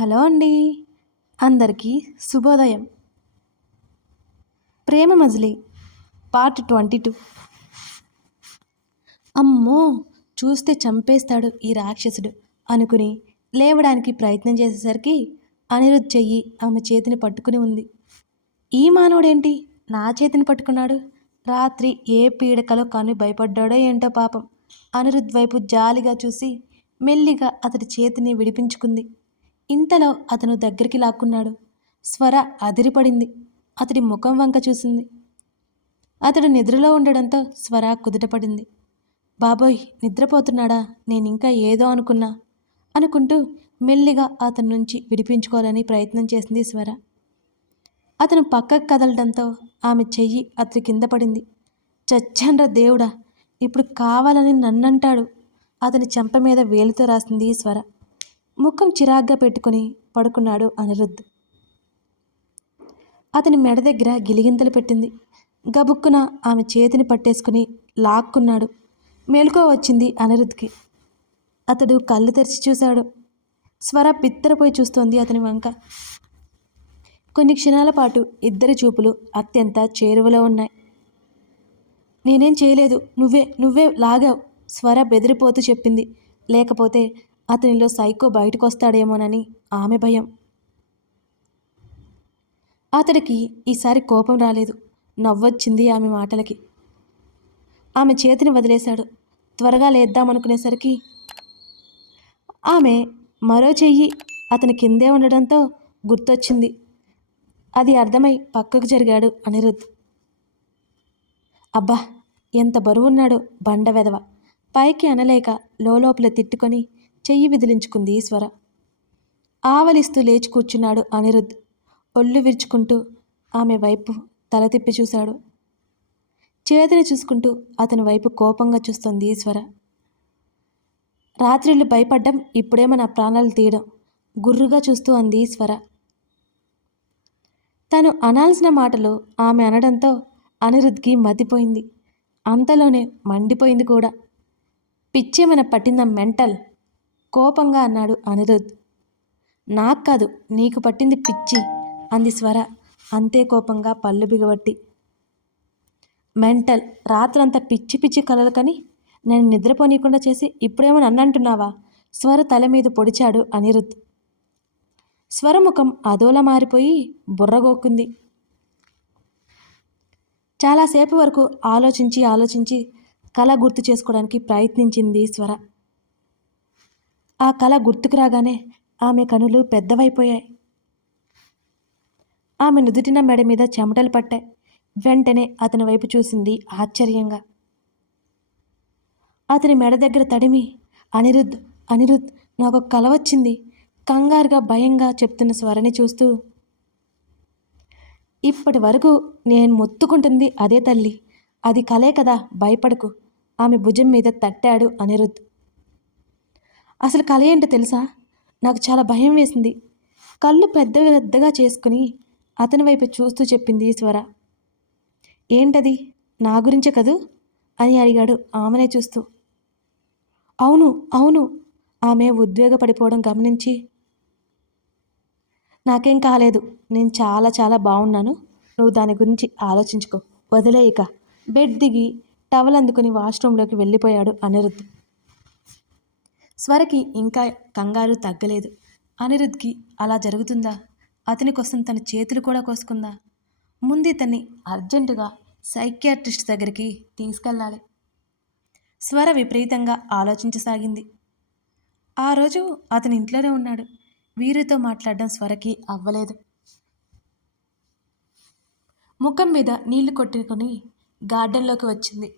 Hello అండి. అందరికీ శుభోదయం. ప్రేమ మజిలీ పార్ట్ 22. అమ్మో, చూస్తే చంపేస్తాడు ఈ రాక్షసుడు అనుకుని లేవడానికి ప్రయత్నం చేసేసరికి అనిరుద్ చెయ్యి ఆమె చేతిని పట్టుకుని ఉంది. ఈ మానవుడేంటి నా చేతిని పట్టుకున్నాడు? రాత్రి ఏ పీడకలో కను భయపడ్డాడో ఏంటో పాపం. అనిరుద్ వైపు జాలిగా చూసి మెల్లిగా అతడి చేతిని విడిపించుకుంది. ఇంతలో అతను దగ్గరికి లాక్కున్నాడు. స్వర అదిరిపడింది. అతడి ముఖం వంక చూసింది. అతడు నిద్రలో ఉండడంతో స్వర కుదుటపడింది. బాబోయ్, నిద్రపోతున్నాడా? నేనింకా ఏదో అనుకుంటూ మెల్లిగా అతని నుంచి విడిపించుకోవాలని ప్రయత్నం చేసింది స్వర. అతను పక్కకు కదలడంతో ఆమె చెయ్యి అతడి కింద పడింది. చచ్చాన్రా దేవుడా, ఇప్పుడు కావాలని నన్నంటాడు. అతని చెంప మీద వేలితో రాసింది స్వర. ముఖం చిరాగ్గా పెట్టుకుని పడుకున్నాడు అనిరుద్. అతని మెడ దగ్గర గిలిగింతలు పెట్టింది. గబుక్కున ఆమె చేతిని పట్టేసుకుని లాక్కున్నాడు. మెలకువ వచ్చింది అనిరుద్కి. అతడు కళ్ళు తెరిచి చూశాడు. స్వర బిత్తరపోయి చూస్తోంది అతని వంక. కొన్ని క్షణాల పాటు ఇద్దరి చూపులు అత్యంత చేరువలో ఉన్నాయి. నేనేం చేయలేదు, నువ్వే లాగావు, స్వర బెదిరిపోతూ చెప్పింది. లేకపోతే అతనిలో సైకో బయటకొస్తాడేమోనని ఆమె భయం. అతడికి ఈసారి కోపం రాలేదు, నవ్వొచ్చింది ఆమె మాటలకి. ఆమె చేతిని వదిలేశాడు. త్వరగా లేద్దామనుకునేసరికి ఆమె మరో చెయ్యి అతని కిందే ఉండడంతో గుర్తొచ్చింది. అది అర్థమై పక్కకు జరిగాడు అనిరుద్. అబ్బా, ఎంత బరువున్నాడో బండ వెధవ, పైకి అనలేక లోపల తిట్టుకొని చెయ్యి విదిలించుకుంది స్వర. ఆవలిస్తూ లేచి కూర్చున్నాడు అనిరుద్. ఒళ్ళు విరుచుకుంటూ ఆమె వైపు తల తిప్పి చూశాడు. చేతిని చూసుకుంటూ అతని వైపు కోపంగా చూస్తుంది స్వర. రాత్రిళ్ళు భయపడ్డం, ఇప్పుడేమో నా ప్రాణాలు తీయడం, గుర్రుగా చూస్తూ అంది స్వర. తను అనాల్సిన మాటలు ఆమె అనడంతో అనిరుద్కి మతిపోయింది. అంతలోనే మండిపోయింది కూడా. పిచ్చేమన పట్టిందా మెంటల్? కోపంగా అన్నాడు అనిరుద్. నాకు కాదు, నీకు పట్టింది పిచ్చి అంది స్వర అంతే కోపంగా పళ్ళు బిగబట్టి. మెంటల్, రాత్రంతా పిచ్చి పిచ్చి కలలు కని నేను నిద్రపోనీయకుండా చేసి ఇప్పుడేమో నన్నంటున్నావా? స్వర తల మీద పొడిచాడు అనిరుద్. స్వర ముఖం అదోలా మారిపోయి బుర్రగోక్కుంది. చాలాసేపు వరకు ఆలోచించి కళ గుర్తు చేసుకోవడానికి ప్రయత్నించింది స్వర. ఆ కళ గుర్తుకు రాగానే ఆమె కనులు పెద్దవైపోయాయి. ఆమె నుదుటిన మెడ మీద చెమటలు పట్టాయి. వెంటనే అతని వైపు చూసింది ఆశ్చర్యంగా. అతని మెడ దగ్గర తడిమి అనిరుద్ నాకు కల వచ్చింది, కంగారుగా భయంగా చెప్తున్న స్వరని చూస్తూ, ఇప్పటి వరకు నేను మొత్తుకుంటుంది అదే తల్లి, అది కలే కదా, భయపడకు ఆమె భుజం మీద తట్టాడు అనిరుద్. అసలు కల ఏంటో తెలుసా? నాకు చాలా భయం వేసింది. కళ్ళు పెద్దగా చేసుకుని అతని వైపు చూస్తూ చెప్పింది స్వర. ఏంటది? నా గురించే కదూ అని అడిగాడు ఆమెనే చూస్తూ. అవును ఆమె ఉద్వేగపడిపోవడం గమనించి, నాకేం కాలేదు, నేను చాలా చాలా బాగున్నాను, నువ్వు దాని గురించి ఆలోచించుకో, వదిలే ఇక. బెడ్ దిగి టవల్ అందుకుని వాష్రూంలోకి వెళ్ళిపోయాడు అనిరుద్. స్వరకి ఇంకా కంగారు తగ్గలేదు. అనిరుద్కి అలా జరుగుతుందా? అతని కోసం తన చేతులు కూడా కోసుకుందా? ముందు ఇతన్ని అర్జెంటుగా సైకియాట్రిస్ట్ దగ్గరికి తీసుకెళ్ళాలి. స్వర విపరీతంగా ఆలోచించసాగింది. ఆ రోజు అతని ఇంట్లోనే ఉన్నాడు. వీరితో మాట్లాడడం స్వరకి అవ్వలేదు. ముఖం మీద నీళ్లు కొట్టుకుని గార్డెన్లోకి వచ్చింది.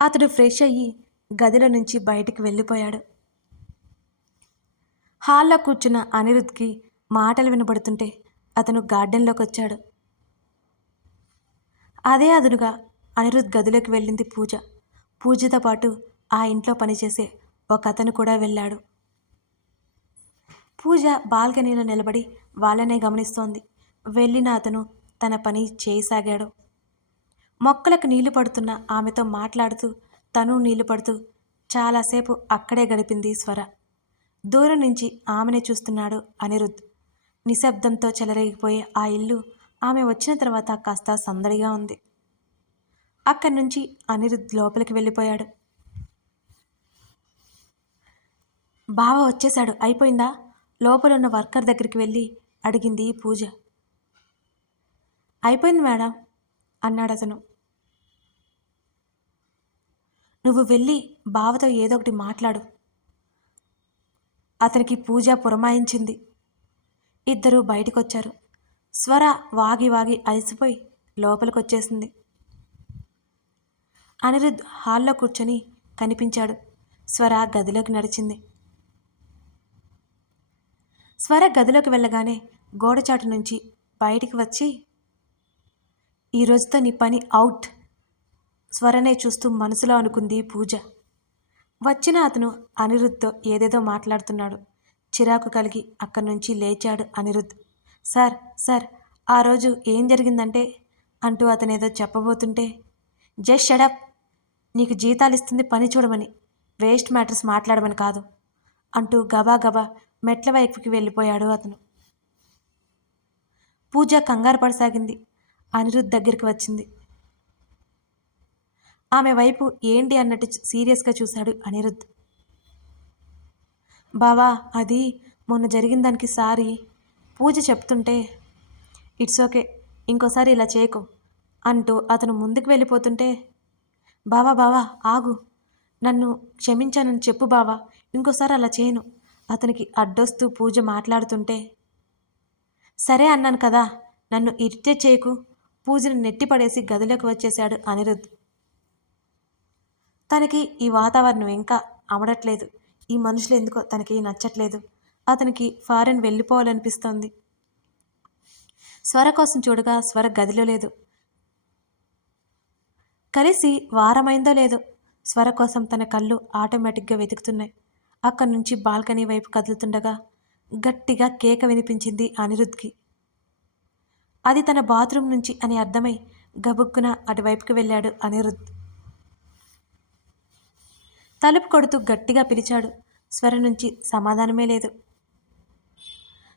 అతడు ఫ్రెష్ అయ్యి గదిలో నుంచి బయటికి వెళ్ళిపోయాడు. హాల్లో కూర్చున్న అనిరుద్కి మాటలు వినబడుతుంటే అతను గార్డెన్లోకి వచ్చాడు. అదే అదునుగా అనిరుద్ గదిలోకి వెళ్ళింది పూజ. పూజతో పాటు ఆ ఇంట్లో పనిచేసే ఒక అతను కూడా వెళ్ళాడు. పూజ బాల్కనీలో నిలబడి వాళ్ళనే గమనిస్తోంది. వెళ్ళిన అతను తన పని చేయసాగాడు. మొక్కలకు నీళ్లు పడుతున్న ఆమెతో మాట్లాడుతూ తను నీళ్లు పడుతూ చాలాసేపు అక్కడే గడిపింది స్వర. దూరం నుంచి ఆమెనే చూస్తున్నాడు అనిరుద్. నిశ్శబ్దంతో చెలరేగిపోయే ఆ ఇల్లు ఆమె వచ్చిన తర్వాత కాస్త సందడిగా ఉంది. అక్కడి నుంచి అనిరుద్ లోపలికి వెళ్ళిపోయాడు. బావ వచ్చేశాడు, అయిపోయిందా? లోపలున్న వర్కర్ దగ్గరికి వెళ్ళి అడిగింది పూజ. అయిపోయింది మేడం అన్నాడు అతను. నువ్వు వెళ్ళి బావతో ఏదో ఒకటి మాట్లాడు, అతనికి పూజ పురమాయించింది. ఇద్దరూ బయటికొచ్చారు. స్వర వాగి వాగి అలసిపోయి లోపలికొచ్చేసింది. అనిరుద్ హాల్లో కూర్చొని కనిపించాడు. స్వర గదిలోకి నడిచింది. స్వర గదిలోకి వెళ్ళగానే గోడచాటు నుంచి బయటికి వచ్చి, ఈరోజుతో నీ పని అవుట్, స్వరనే చూస్తూ మనసులో అనుకుంది పూజ. వచ్చిన అతను అనిరుద్తో ఏదేదో మాట్లాడుతున్నాడు. చిరాకు కలిగి అక్కడి నుంచి లేచాడు అనిరుద్. సార్ సార్, ఆ రోజు ఏం జరిగిందంటే అంటూ అతనేదో చెప్పబోతుంటే, జస్ట్ షడప్, నీకు జీతాలు ఇస్తుంది పని చూడమని, వేస్ట్ మ్యాటర్స్ మాట్లాడమని కాదు అంటూ గబా గబా మెట్ల వైపుకి వెళ్ళిపోయాడు అతను. పూజ కంగారు పడసాగింది. అనిరుద్ దగ్గరికి వచ్చింది. ఆమె వైపు ఏంటి అన్నట్టు సీరియస్గా చూశాడు అనిరుద్. బావా, అది మొన్న జరిగిన దానికి సారీ, పూజ చెప్తుంటే, ఇట్స్ ఓకే, ఇంకోసారి ఇలా చేయకు అంటూ అతను ముందుకు వెళ్ళిపోతుంటే, బావా బావా ఆగు, నన్ను క్షమించానని చెప్పు బావా, ఇంకోసారి అలా చేయను అతనికి అడ్డొస్తూ పూజ మాట్లాడుతుంటే, సరే అన్నాను కదా, నన్ను ఇరిటేట్ చేయకు, పూజను నెట్టిపడేసి గదిలోకి వచ్చేశాడు అనిరుద్. తనకి ఈ వాతావరణం ఇంకా అమడట్లేదు. ఈ మనుషులు ఎందుకో తనకి నచ్చట్లేదు. అతనికి ఫారెన్ వెళ్ళిపోవాలనిపిస్తోంది. స్వర కోసం చూడగా స్వర గదిలో లేదు. కలిసి వారమైందో లేదో స్వర కోసం తన కళ్ళు ఆటోమేటిక్గా వెతుకుతున్నాయి. అక్కడి నుంచి బాల్కనీ వైపు కదులుతుండగా గట్టిగా కేక వినిపించింది అనిరుద్కి. అది తన బాత్రూమ్ నుంచి అని అర్థమై గబుక్కున అటువైపుకి వెళ్ళాడు అనిరుద్. తలుపు కొడుతూ గట్టిగా పిలిచాడు. స్వర నుంచి సమాధానమే లేదు.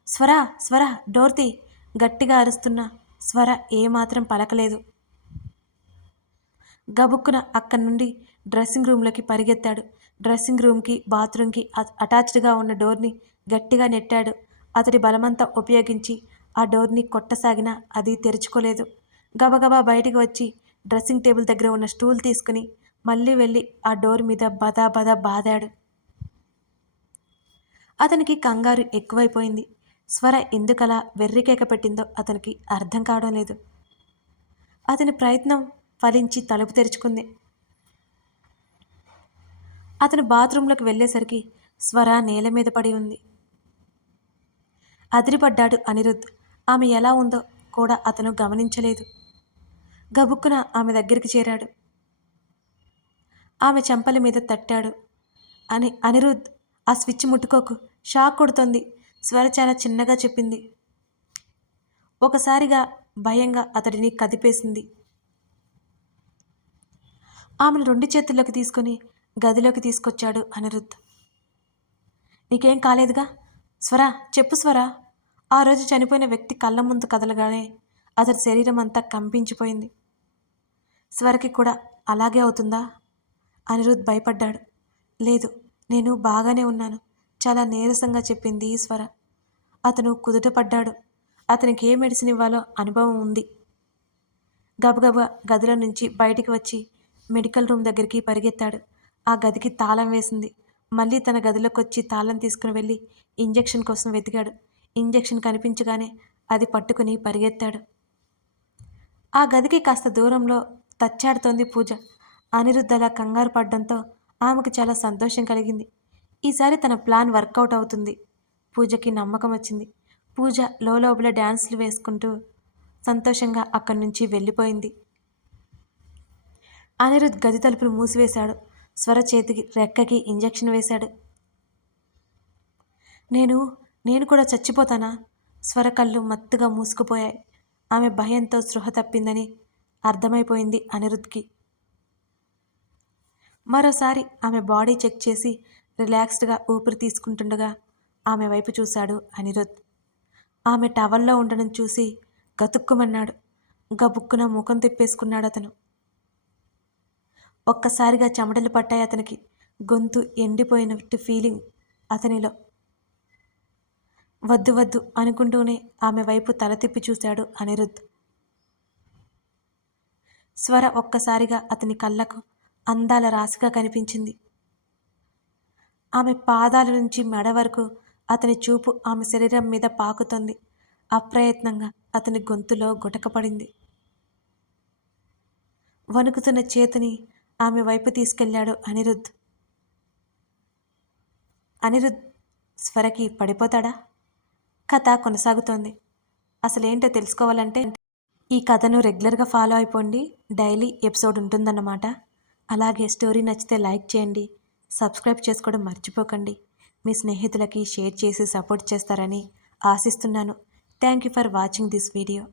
స్వర స్వర, డోర్ తీ, గట్టిగా అరుస్తున్న స్వర ఏమాత్రం పలకలేదు. గబుక్కున అక్కడి నుండి డ్రెస్సింగ్ రూమ్లోకి పరిగెత్తాడు. డ్రెస్సింగ్ రూమ్కి బాత్రూమ్కి అటాచ్డ్గా ఉన్న డోర్ని గట్టిగా నెట్టాడు. అతడి బలమంతా ఉపయోగించి ఆ డోర్ని కొట్టసాగినా అది తెరుచుకోలేదు. గబగబా బయటికి వచ్చి డ్రెస్సింగ్ టేబుల్ దగ్గర ఉన్న స్టూల్ తీసుకుని మళ్ళీ వెళ్ళి ఆ డోర్ మీద బదా బదా బాదాడు. అతనికి కంగారు ఎక్కువైపోయింది. స్వర ఎందుకలా వెర్రికేక పెట్టిందో అతనికి అర్థం కావడం లేదు. అతని ప్రయత్నం ఫలించి తలుపు తెరుచుకుంది. అతను బాత్రూంలోకి వెళ్ళేసరికి స్వర నేల మీద పడి ఉంది. అదిరిపడ్డాడు అనిరుద్. ఆమె ఎలా ఉందో కూడా అతను గమనించలేదు. గబుక్కున ఆమె దగ్గరికి చేరాడు. ఆమె చెంపల మీద తట్టాడు. అనిరుద్, ఆ స్విచ్ ముట్టుకోకు, షాక్ కొడుతోంది, స్వర చాలా చిన్నగా చెప్పింది. ఒకసారిగా భయంగా అతడిని కదిపేసింది. ఆమెను 2 చేతుల్లోకి తీసుకుని గదిలోకి తీసుకొచ్చాడు అనిరుద్. నీకేం కాలేదుగా? స్వర, చెప్పు స్వర. ఆ రోజు చనిపోయిన వ్యక్తి కళ్ళ ముందు కదలగానే అతడి శరీరం అంతా కంపించిపోయింది. స్వరకి కూడా అలాగే అవుతుందా? అనిరుద్ భయపడ్డాడు. లేదు, నేను బాగానే ఉన్నాను, చాలా నీరసంగా చెప్పింది స్వర. అతను కుదుటపడ్డాడు. అతనికి ఏ మెడిసిన్ ఇవ్వాలో అనుభవం ఉంది. గబగబా గదిలో నుంచి బయటికి వచ్చి మెడికల్ రూమ్ దగ్గరికి పరిగెత్తాడు. ఆ గదికి తాళం వేసింది. మళ్ళీ తన గదిలోకి వచ్చి తాళం తీసుకుని వెళ్ళి ఇంజెక్షన్ కోసం వెతికాడు. ఇంజెక్షన్ కనిపించగానే అది పట్టుకుని పరిగెత్తాడు. ఆ గదికి కాస్త దూరంలో తచ్చాడుతోంది పూజ. అనిరుద్ అలా కంగారు పడ్డంతో ఆమెకు చాలా సంతోషం కలిగింది. ఈసారి తన ప్లాన్ వర్కౌట్ అవుతుంది. పూజకి నమ్మకం వచ్చింది. పూజ లోపల డ్యాన్సులు వేసుకుంటూ సంతోషంగా అక్కడి నుంచి వెళ్ళిపోయింది. అనిరుద్ గది తలుపులు మూసివేశాడు. స్వర చేతికి రెక్కకి ఇంజెక్షన్ వేశాడు. నేను కూడా చచ్చిపోతానా? స్వర కళ్ళు మత్తుగా మూసుకుపోయాయి. ఆమె భయంతో స్పృహ తప్పిందని అర్థమైపోయింది అనిరుద్కి. మరోసారి ఆమె బాడీ చెక్ చేసి రిలాక్స్డ్గా ఊపిరి తీసుకుంటుండగా ఆమె వైపు చూశాడు అనిరుద్. ఆమె టవల్లో ఉండడం చూసి గతుక్కుమన్నాడు. గబుక్కున ముఖం తిప్పేసుకున్నాడు అతను. ఒక్కసారిగా చెమటలు పట్టాయి అతనికి. గొంతు ఎండిపోయినట్టు ఫీలింగ్ అతనిలో. వద్దు వద్దు అనుకుంటూనే ఆమె వైపు తల తిప్పి చూశాడు అనిరుద్. స్వర ఒక్కసారిగా అతని కళ్ళకు అందాల రాశిగా కనిపించింది. ఆమె పాదాల నుంచి మెడ వరకు అతని చూపు ఆమె శరీరం మీద పాకుతోంది. అప్రయత్నంగా అతని గొంతులో గుటకపడింది. వణుకుతున్న చేతిని ఆమె వైపు తీసుకెళ్లాడు అనిరుద్. అనిరుద్ స్వరకి పడిపోతాడా? కథ కొనసాగుతోంది. అసలేంటో తెలుసుకోవాలంటే ఈ కథను రెగ్యులర్గా ఫాలో అయిపోండి. డైలీ ఎపిసోడ్ ఉంటుందన్నమాట. అలాగే స్టోరీ నచ్చితే లైక్ చేయండి, సబ్స్క్రైబ్ చేసుకోవడం మర్చిపోకండి. మీ స్నేహితులకి షేర్ చేసి సపోర్ట్ చేస్తారని ఆశిస్తున్నాను. Thank you for watching this video.